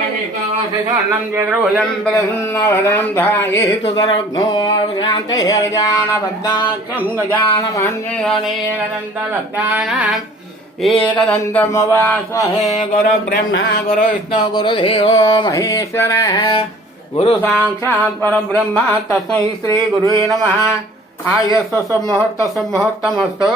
स्वर्णं चतुर्भुजं प्रसन्नवदनं ध्यायेतु सर्वज्ञो शान्ते गजाननपद्माक्षं गजाननमहन्येकदन्तभक्तानाम् एकदन्तमुपास्महे गुरुब्रह्मा गुरुविष्णु गुरुदेवो महेश्वरः गुरुसाक्षात् परब्रह्म तस्मै श्रीगुरुवे नमः। आयस्य मुहूर्तमस्तु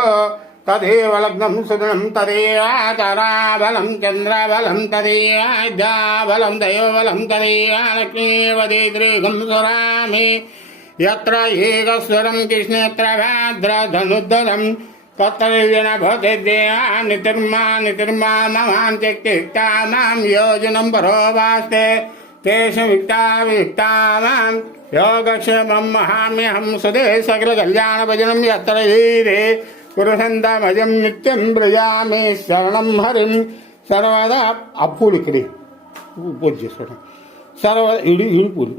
तदेव लग्नं सुदृढं तदेव ताराबलं चन्द्रबलं तदेव विद्याबलं दयोबलं तदेव लक्ष्मीवदेद्रेगं सुरामि यत्र एकस्वरं कृष्णेत्र भाद्रधनुद्धरं तत्र येन भवति देवा नितिर्मा ममान्त्यक्तिक्ता मां योजनं परोवास्ते तेषु विक्ता मां योगक्षेमं महाम्यहं सुदे सकलकल्याणभजनं यत्र हीरे पुरुषंतामजं नित्यं व्रजामि शरणं हरिं सर्वदा अपूल इकडे पूज्य सर्व इडी पूल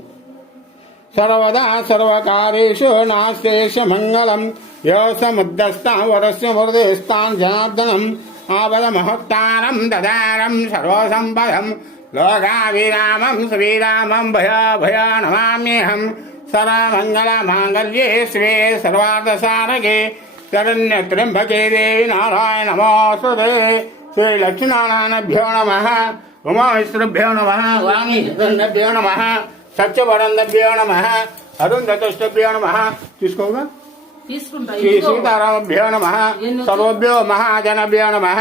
सर्वदा सर्वकारेषु नास्तेषु मंगलं यो समुद्रस्तां वरस्य वरदेस्तां जनार्दनम् आवदमहत्तारं ददारं सर्वसम्पदं लोकाभिरामं श्रीरामं भय नमाम्यहं सर्वमङ्गलमाङ्गल्ये शिवे सर्वार्थसाधके शरण्य त्र्यंबके देवी नारायण नमोस्तुते श्री लक्ष्मीनारायणभ्यो नमः उमाविष्णुभ्यो नमः वाणीभ्यो नमः सत्यवरंदभ्यो नमः अरुंधतुष्टभ्यो नमः తీసుకోగా శ్రీ సీతారామభ్యో నమః సర్వభ్యో మహాజనభ్యో నమః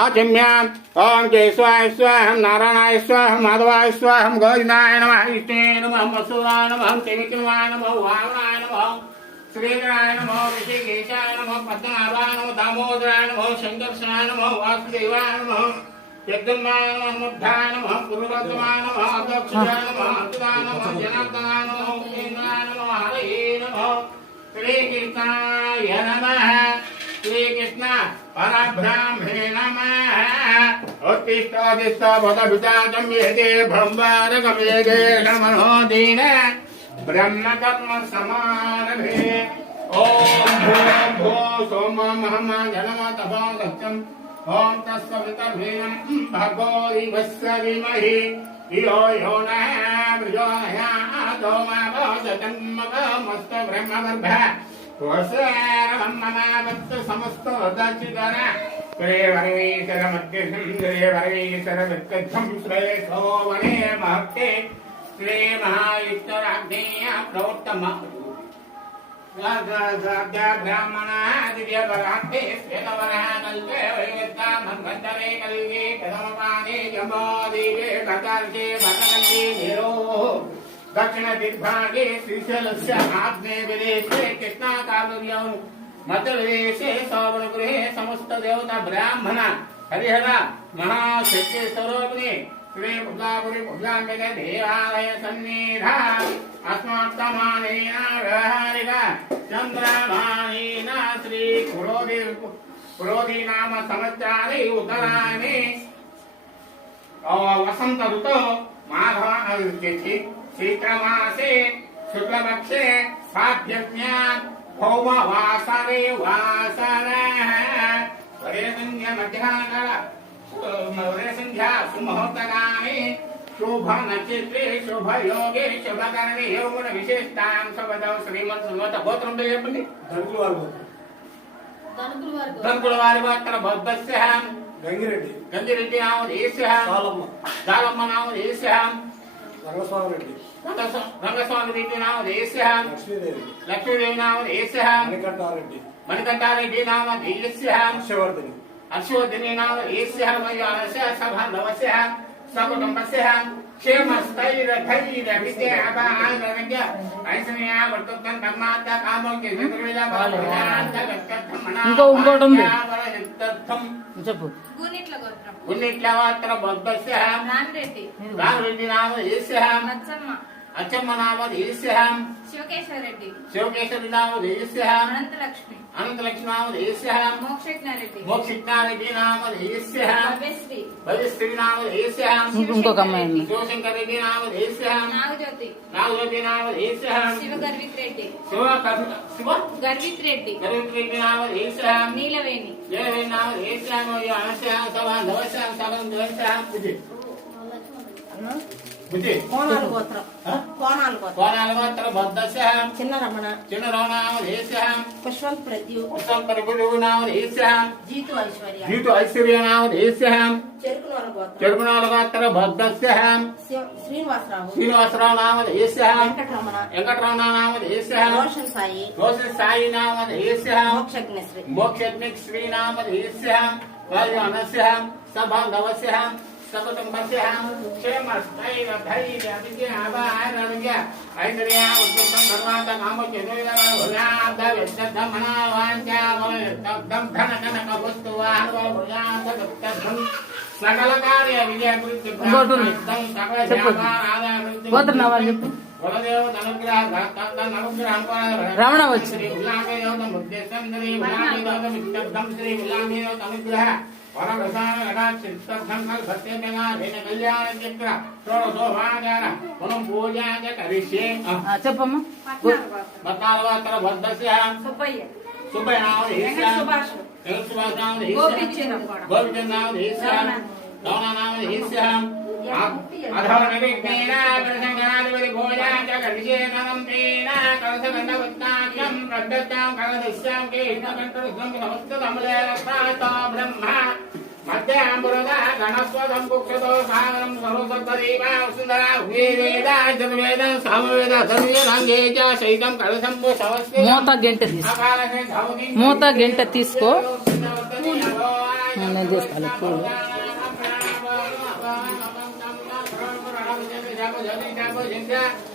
ఆచమ్యాం ఓం కేశవాయ స్వాహం నారాయణాయ స్వాహం మాధవాయ స్వాహం గోవిందాయ నమః విష్ణువే నమః వసుదాయ నమః త్రివిక్రమాయ నమః వామనాయ నమః श्रीधराय नमो ऋषिकेशाय नमो पद्मनाभाय नमो दामोदराय नमो शंकरसाय नमो वासुदेवाय नमो यज्ञमाय नमो मुद्धाय नमो पुरुषोत्तमाय नमो अध्यक्षाय नमो अच्युताय नमो जनार्दनाय नमो उपेन्द्राय नमो हरये नमो श्रीकृष्णाय नमः श्रीकृष्ण परब्रह्मणे नमः उत्तिष्ठ भवद्भिताजं येते ब्रह्मारकमेघे नमो दीन ब्रह्म कर्म समारभे ओम भो सोम महम जनम तपो सत्यम ओम तस्सवितर्भेयं भगो दिवस्य धीमहि धियो यो नः प्रचोदयात् ओम भवतं मस्त ब्रह्म गर्भ वसरममवत् समस्त वदचिदर श्रीवरवीशरमध्यं श्रीवरवीशरवित्कं महत्ते श्री महाईश्वराज्ञेय प्रवृत्तम ब्राह्मणा दिव्य बराते श्वेतवरा कल्पे वैवत्ता मन्वन्तरे कल्गे कदमपाने जम्बोदीपे भगर्षे भगवन्ति निरो दक्षिण दिग्भागे श्रीशैलस्य आग्नेयविदेशे कृष्णाकालुर्यं मध्यविदेशे सौवर्णगृहे समस्त देवता ब्राह्मण हरिहर महाशक्तिस्वरूपिणी श्री भुजापुरी भुजाम्बिके देवालय सन्निधा अस्मत्तमानेन व्यवहारिक चन्द्रमानेन श्री पुरोधि नाम संवत्सरे उत्तरायणे वसंत ऋतौ माघ तिथि चैत्रमासे शुक्लपक्षे साध्यज्ञां भौमवासरे वासरः वरेण्य मध्याह्नकाल संध्या सुमुहूर्तकाले शुभ नक्षत्रे शुभ योगे शुभ करणे योग विशेषतां सबदौ श्रीमत् सुमत गोत्रं చెప్పండి దంకులవారి గోత్ర బొద్దస్య గంగిరెడ్డి నామ దేశః జాలమ్మ నామ దేశః రంగస్వామి రెడ్డి నామ దేశః లక్ష్మీదేవి నామ దేశః మణికంఠారెడ్డి నామ దేశః अश्वदिनी नाम एस्यः मयानस्य सभानवस्य सकुटुम्बस्य क्षेमस्थैर्धैर्य विद्याभानरज्ञ ऐश्वर्या वर्तुकं कर्मार्थ कामोक्ति निर्विला ఇంకోటి ఉంది చెప్పు గున్నిట్ల గోత్ర బొద్దస్య రామరెడ్డి నామ ఏస్యः అచ్చమ్మ నామ ఏస్యः శివకేశ్వరి నామ ఏస్యः अनंतलक्ष्मी नाम देशः मोक्षज्ञारेड्डी नाम देशः भजश्री नाम देशः शिवशंकर रेड्डी नाम देशः नागज्योति नाम देशः शिवगर्वित रेड्डी नाम देशः नीलवेणी नाम देशः కోణాలు గోత్రం కోణాల గోత్ర బద్దస్య చిన్న రమణ నామధేయస్య పుష్పం ప్రద్యు నామధేయస్య జీతు ఐశ్వర్య నామధేయస్య చెరుకునాల గోత్రం గోత్ర బద్దస్య శ్రీనివాసరావు నామధేయస్య వెంకటరమణ నామధేయస్య రోషన్ సాయి నామధేయస్య మోక్షజ్ఞ శ్రీ నామధేయస్య వాయునస్య సబాంధవస్య సకుటుంబస్య క్షేమస్థైర్య ధైర్య విద్య ఆరోగ్య ఐశ్వర్య ఉద్యోగం ధర్మార్థ కామోద్యోగ ధన కనక వస్తు సకల కార్య విజయ రమణ వచ్చి చెప్పమ్మా. మూత గంట తీసుకో నేను చేస్తాను పూలు. Jab